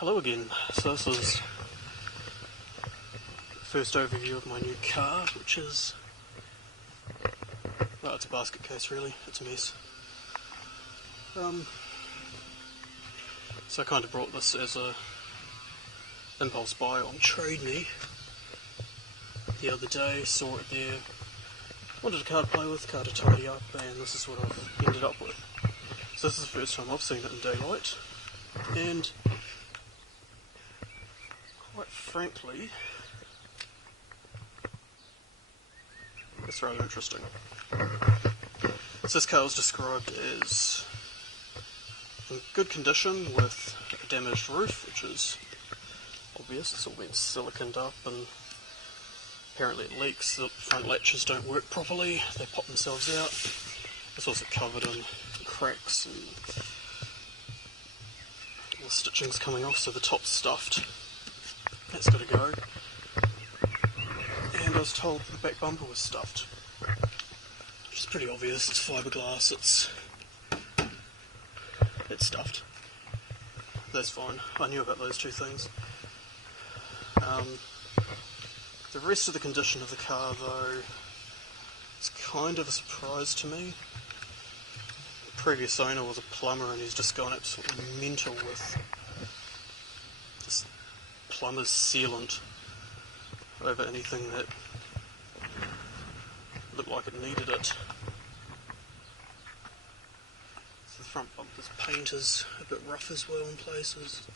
Hello again. So this is the first overview of my new car, which is, well, it's a basket case really, it's a mess. So I kind of brought this as a impulse buy on Trade Me the other day, saw it there, wanted a car to play with, car to tidy up, and this is what I've ended up with. So this is the first time I've seen it in daylight, and quite frankly, it's rather interesting. So this car was described as in good condition with a damaged roof, which is obvious, it's all been siliconed up and apparently it leaks, the front latches don't work properly, they pop themselves out. It's also covered in cracks and all the stitching's coming off, so the top's stuffed. That's got to go. And I was told the back bumper was stuffed, which is pretty obvious. It's fiberglass, it's stuffed. That's fine. I knew about those two things. The rest of the condition of the car, though, is kind of a surprise to me. The previous owner was a plumber, and he's just gone absolutely mental with just plumber's sealant over anything that looked like it needed it. So the front bumper's paint is a bit rough as well in places.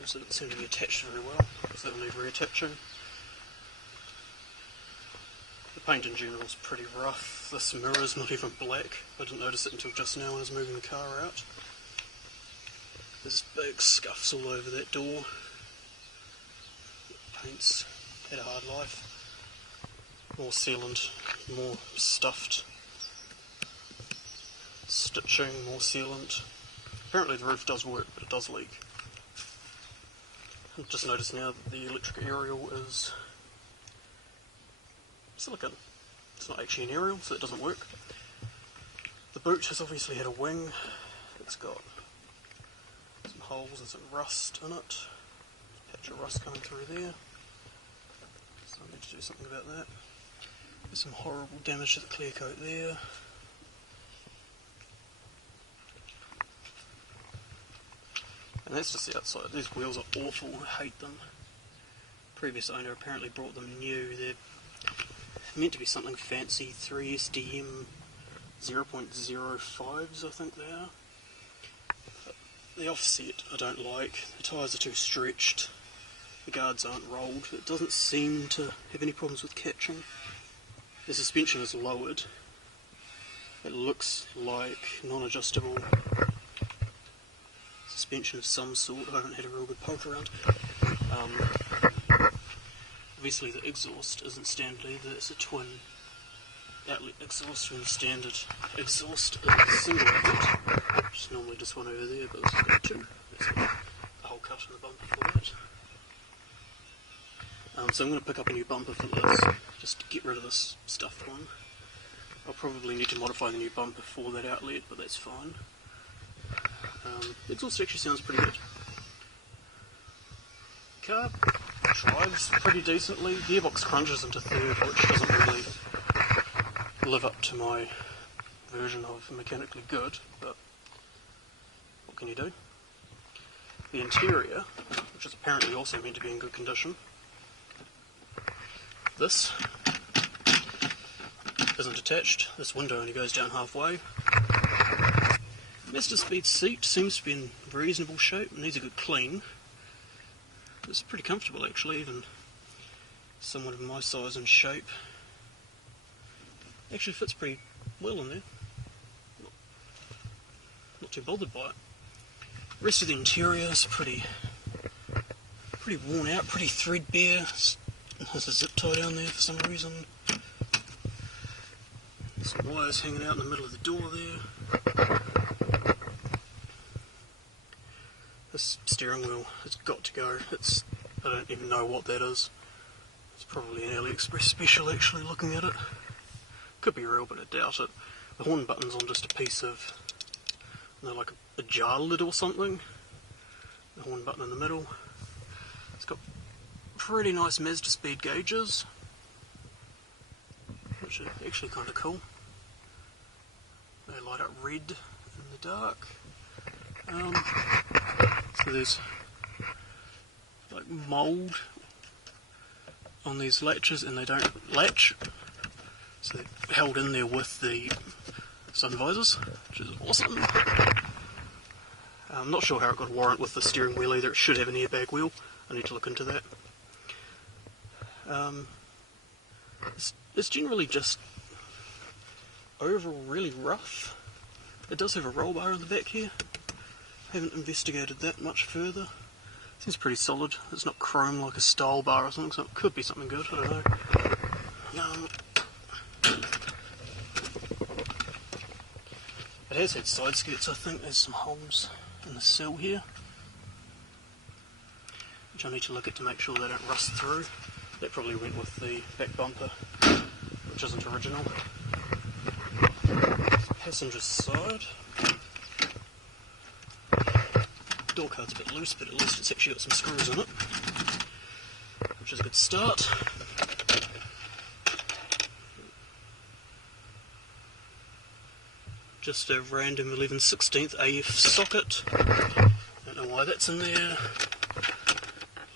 Also doesn't seem to be attached very well, so it'll need reattaching. The paint in general is pretty rough. This mirror is not even black. I didn't notice it until just now when I was moving the car out. There's big scuffs all over that door. Paint's had a hard life. More sealant, more stuffed stitching, more sealant. Apparently the roof does work, but it does leak. I've just noticed now that the electric aerial is silicone. It's not actually an aerial, so it doesn't work. The boot has obviously had a wing. It's got some holes and some rust in it. Patch of rust coming through there. So I need to do something about that. There's some horrible damage to the clear coat there. And that's just the outside. These wheels are awful, I hate them. Previous owner apparently brought them new. They're meant to be something fancy, 3SDM 0.05s I think they are. But the offset I don't like, the tyres are too stretched, the guards aren't rolled, it doesn't seem to have any problems with catching. The suspension is lowered, it looks like non-adjustable suspension of some sort. I haven't had a real good poke around. Obviously the exhaust isn't standard either, it's a twin outlet exhaust, and the standard exhaust is a single outlet, which is normally just one over there, but this has got two. There's a whole cut in the bumper for that. So I'm going to pick up a new bumper for this, just to get rid of this stuffed one. I'll probably need to modify the new bumper for that outlet, but that's fine. The exhaust actually sounds pretty good. Car drives pretty decently. The gearbox crunches into third, which doesn't really live up to my version of mechanically good, but what can you do? The interior, which is apparently also meant to be in good condition, this isn't attached. This window only goes down halfway. Master Speed seat seems to be in reasonable shape, needs a good clean. It's pretty comfortable actually, even someone of my size and shape. Actually fits pretty well in there. Not too bothered by it. The rest of the interior is pretty worn out, pretty threadbare. There's a zip tie down there for some reason. Some wires hanging out in the middle of the door there. This steering wheel has got to go. I don't even know what that is. It's probably an AliExpress special actually, looking at it. Could be real, but I doubt it. The horn button's on just a piece of, like a jar lid or something. the horn button in the middle. It's got pretty nice Mazda speed gauges, which are actually kind of cool. They light up red in the dark. So there's like mould on these latches and they don't latch, so they're held in there with the sun visors, which is awesome. I'm not sure how it got a warrant with the steering wheel either. It should have an airbag wheel. I need to look into that. It's generally just overall really rough. It does have a roll bar in the back here. I haven't investigated that much further. Seems pretty solid. It's not chrome like a style bar or something, so it could be something good, I don't know. It has had side skirts, I think. There's some holes in the sill here, which I need to look at to make sure they don't rust through. That probably went with the back bumper, which isn't original. Passenger side. Door card's a bit loose, but at least it's actually got some screws in it, which is a good start. Just a random 11/16 AF socket. Don't know why that's in there.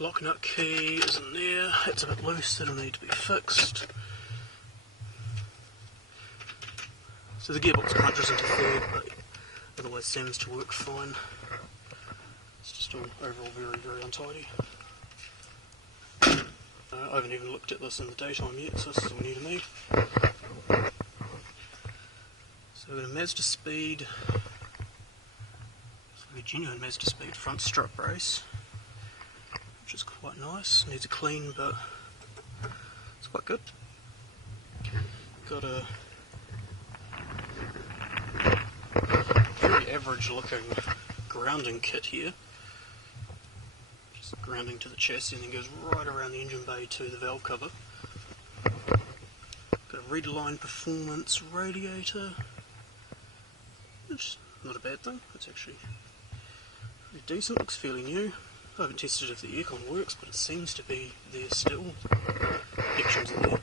Lock nut key is in there. It's a bit loose, that'll need to be fixed. So the gearbox crunches into third, but otherwise seems to work fine. It's just all overall very, very untidy. I haven't even looked at this in the daytime yet, so this is all new to me. So we've got a Mazda Speed, it's like a genuine Mazda Speed front strut brace, which is quite nice. Needs a clean, but it's quite good. Got a very average looking grounding kit here. Just grounding to the chassis and then goes right around the engine bay to the valve cover. Got a Redline Performance radiator, which is not a bad thing. It's actually pretty decent, looks fairly new. I haven't tested if the aircon works, but it seems to be there still. Connections are there.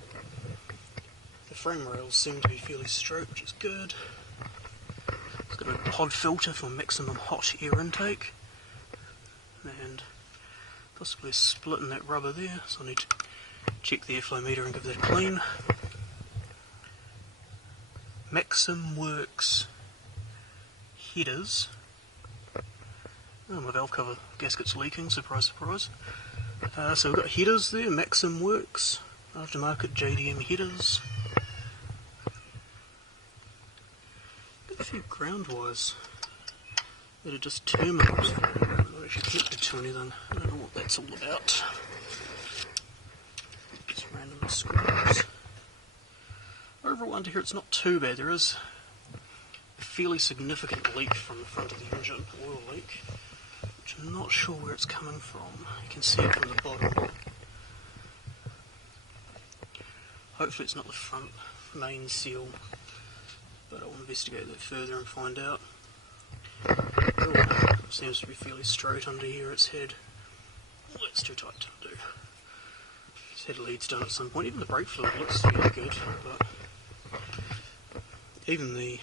The frame rails seem to be fairly straight, which is good. It's got a pod filter for maximum hot air intake, and possibly a split in that rubber there, so I need to check the airflow meter and give that a clean. Maxim Works headers. Oh, my valve cover gasket's leaking, surprise, surprise. So we've got headers there, Maxim Works, aftermarket JDM headers. Got a few ground wires that are just terminals, not actually connected to anything. I don't know what that's all about. Just random screws. Overall under here it's not too bad. There is a fairly significant leak from the front of the engine, oil leak, which I'm not sure where it's coming from. You can see it from the bottom. Hopefully it's not the front main seal, but I'll investigate that further and find out. Oh, seems to be fairly straight under here. It's had, oh, that's too tight to do. It's had leads done at some point. Even the brake fluid looks fairly good, but even the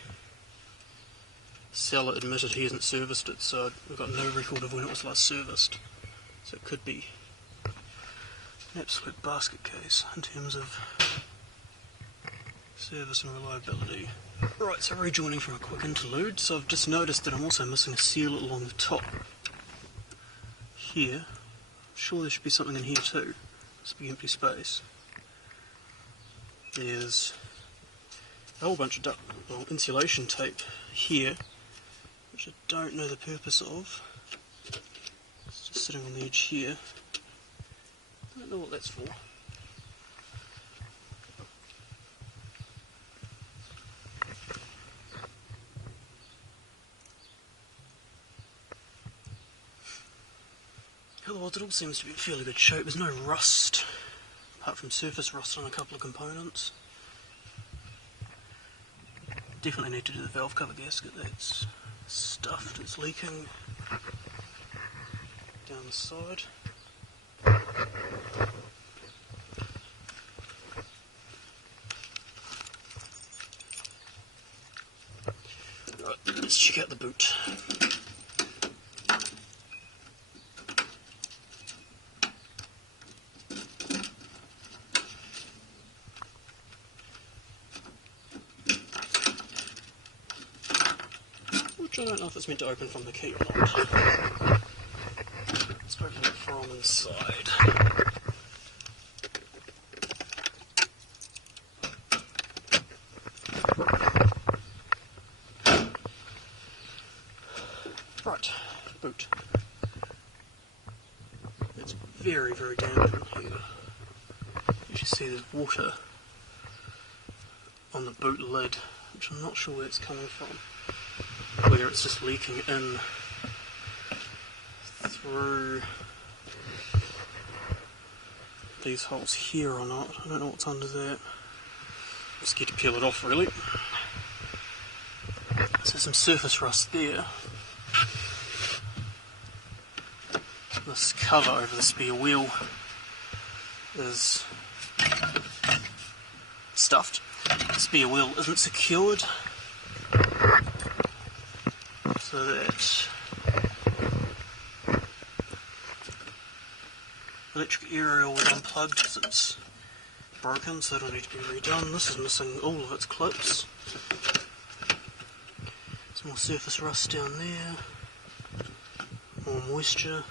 seller admitted he hasn't serviced it, so we've got no record of when it was last serviced. So it could be an absolute basket case in terms of service and reliability. Right, so rejoining from a quick interlude. So I've just noticed that I'm also missing a seal along the top here. I'm sure there should be something in here too. This big empty space. There's a whole bunch of insulation tape here, which I don't know the purpose of. It's just sitting on the edge here. I don't know what that's for. Otherwise it all seems to be in fairly good shape. There's no rust, apart from surface rust on a couple of components. Definitely need to do the valve cover gasket, that's stuffed, it's leaking. down the side. Right, let's check out the boot. Which I don't know if it's meant to open from the key or not. Let's open it from inside. Right, boot. It's very, very damp in here. You can see there's water on the boot lid, which I'm not sure where it's coming from. Whether it's just leaking in through these holes here or not. I don't know what's under there. I'm scared to peel it off really. So some surface rust there. This cover over the spare wheel is stuffed. The spare wheel isn't secured, so that electric aerial was unplugged because it's broken, so it'll need to be redone. This is missing all of its clips. Some more surface rust down there, more moisture.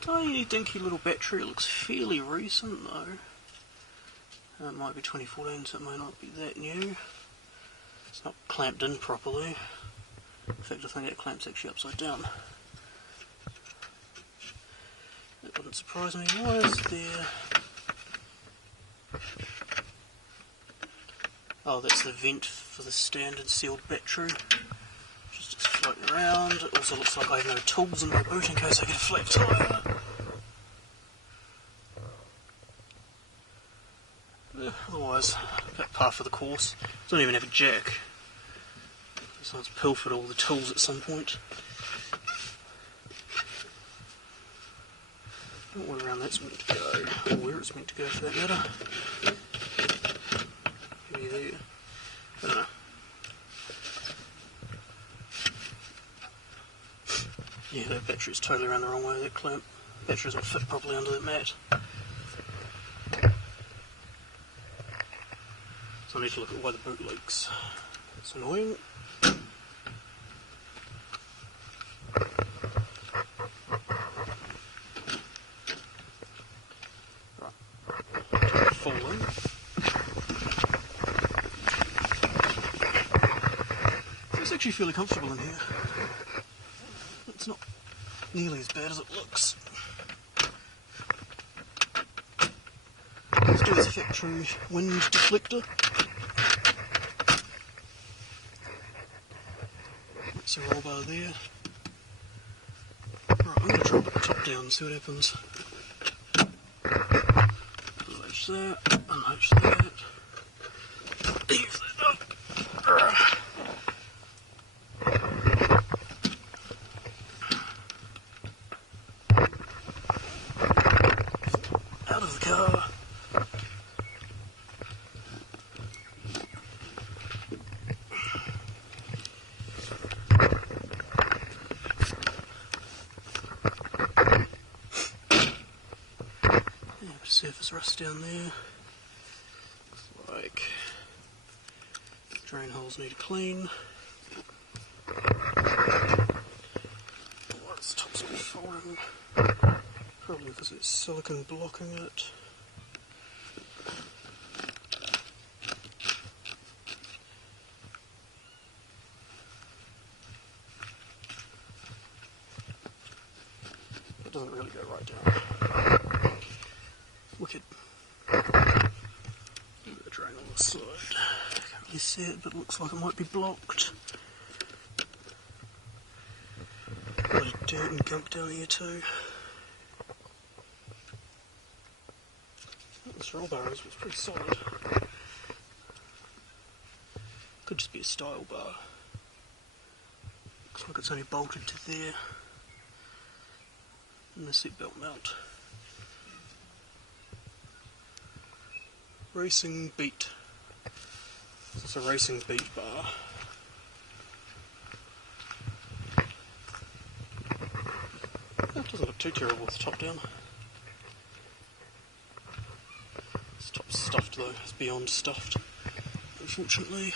Tiny dinky little battery. It looks fairly recent though. It might be 2014, so it may not be that new. It's not clamped in properly. In fact, I think that clamp's actually upside down. That wouldn't surprise me. Why is there... Oh, that's the vent for the standard sealed battery. Just floating around. It also looks like I have no tools in my boot in case I get a flat tyre. Otherwise, about par for the course. It doesn't even have a jack. So it's pilfered all the tools at some point. I don't know where around that's meant to go, or where it's meant to go for that matter. Maybe there. I don't know. Yeah, that battery's totally around the wrong way, that clamp. Battery doesn't fit properly under that mat. So I need to look at why the boot leaks. It's annoying. Fall in. It's actually fairly comfortable in here. It's not nearly as bad as it looks. Let's do this factory wind deflector. That's a roll bar there. Right, I'm going to drop the top down and see what happens. Unlatch that, unlatch that. Ease that up. Out of the car. Surface rust down there. Looks like drain holes need a clean. Well, this top's all foreign. Probably because it's silicone blocking it. It doesn't really go right down. Wicked. The drain on the side. Can't really see it, but it looks like it might be blocked. A lot of dirt and gunk down here too. This roll bar is pretty solid. Could just be a style bar. Looks like it's only bolted to there. And the seatbelt mount. Racing Beat. It's a Racing Beat bar. That doesn't look too terrible with the top down. This top's stuffed though, it's beyond stuffed, unfortunately.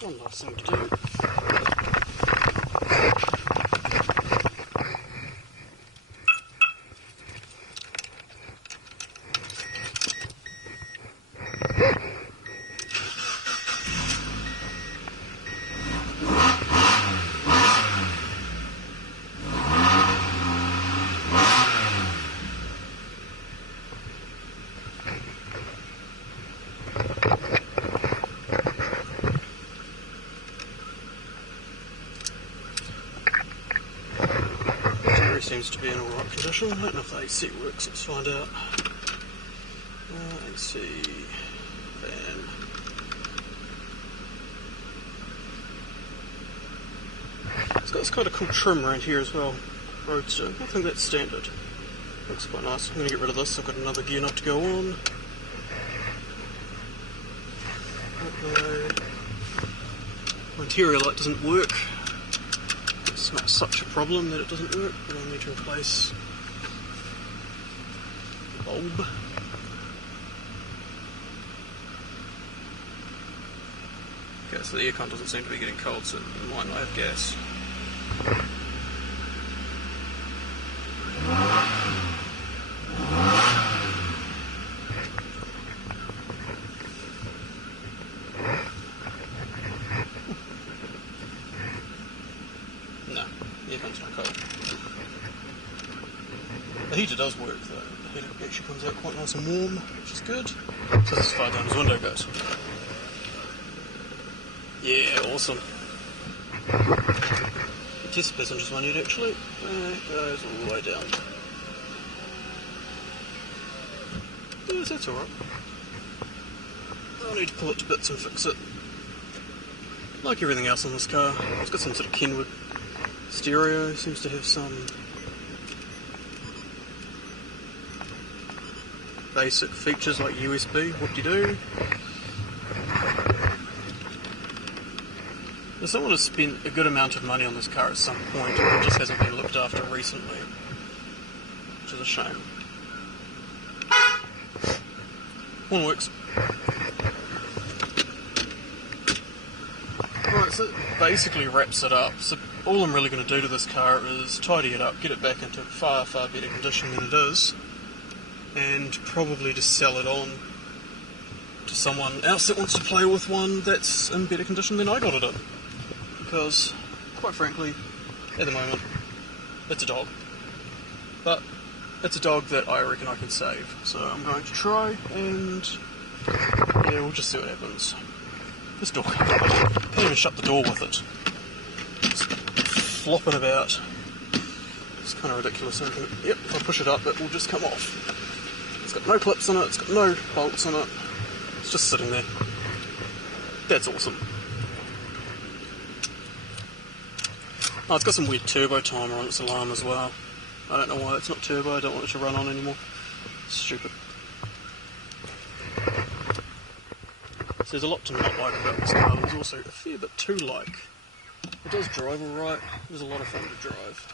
One last thing to do. Seems to be in alright condition. I don't know if the AC works, let's find out. AC fan. It's got this kind of cool trim around here as well. Roadster. I think that's standard. Looks quite nice. I'm going to get rid of this. I've got another gear knob to go on. My interior light doesn't work. It's not such a problem that it doesn't work, but I need to replace the bulb. Okay, so the aircon doesn't seem to be getting cold, so it might not have gas. No, the aircon's not cold. The heater does work though. The heater actually comes out quite nice and warm, which is good. So as far down as the window goes. Yeah, awesome. The test passenger's one yet actually. It goes all the way down. Yes, that's alright. I'll need to pull it to bits and fix it. Like everything else on this car, it's got some sort of Kenwood stereo, seems to have some basic features like USB, whoop-de-doo. If someone has spent a good amount of money on this car at some point, and it just hasn't been looked after recently, which is a shame. One works. Right, so it basically wraps it up. So all I'm really going to do to this car is tidy it up, get it back into far, far better condition than it is, and probably just sell it on to someone else that wants to play with one that's in better condition than I got it in. Because, quite frankly, at the moment, it's a dog. But it's a dog that I reckon I can save. So I'm going to try, and yeah, we'll just see what happens. This door can't even shut the door with it. It's flopping about. It's kind of ridiculous. Yep, if I push it up, it will just come off. It's got no clips in it, it's got no bolts in it. It's just sitting there. That's awesome. Oh, it's got some weird turbo timer on its alarm as well. I don't know why it's not turbo, I don't want it to run on anymore. Stupid. So there's a lot to not like about this car. There's also a fair bit to like. It does drive alright, it was a lot of fun to drive.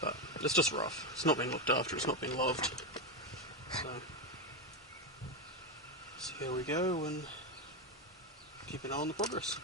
But it's just rough. It's not been looked after, it's not been loved. So here we go, and keep an eye on the progress.